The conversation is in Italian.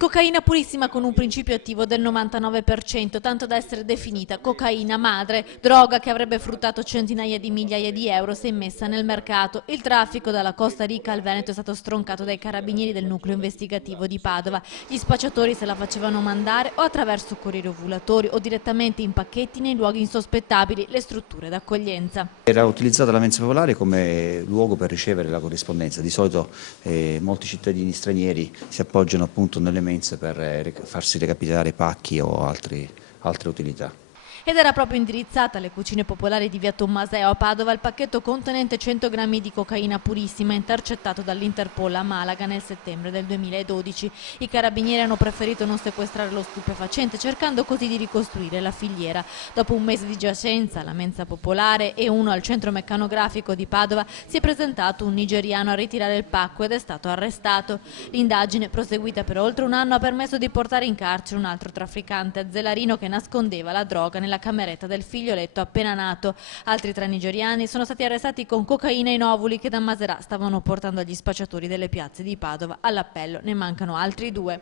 Cocaina purissima con un principio attivo del 99%, tanto da essere definita cocaina madre, droga che avrebbe fruttato centinaia di migliaia di euro se immessa nel mercato. Il traffico dalla Costa Rica al Veneto è stato stroncato dai carabinieri del nucleo investigativo di Padova. Gli spacciatori se la facevano mandare o attraverso corrieri ovulatori o direttamente in pacchetti nei luoghi insospettabili, le strutture d'accoglienza. Era utilizzata la mensa popolare come luogo per ricevere la corrispondenza. Di solito molti cittadini stranieri si appoggiano appunto nelle mense per farsi recapitare pacchi o altre utilità. Ed era proprio indirizzata alle cucine popolari di via Tommaseo a Padova il pacchetto contenente 100 grammi di cocaina purissima intercettato dall'Interpol a Malaga nel settembre del 2012. I carabinieri hanno preferito non sequestrare lo stupefacente, cercando così di ricostruire la filiera. Dopo un mese di giacenza alla mensa popolare e uno al centro meccanografico di Padova si è presentato un nigeriano a ritirare il pacco ed è stato arrestato. L'indagine, proseguita per oltre un anno, ha permesso di portare in carcere un altro trafficante azzelarino che nascondeva la droga nella cameretta del figlioletto appena nato. Altri 3 nigeriani sono stati arrestati con cocaina in ovuli che da Maserà stavano portando agli spacciatori delle piazze di Padova. All'appello ne mancano altri 2.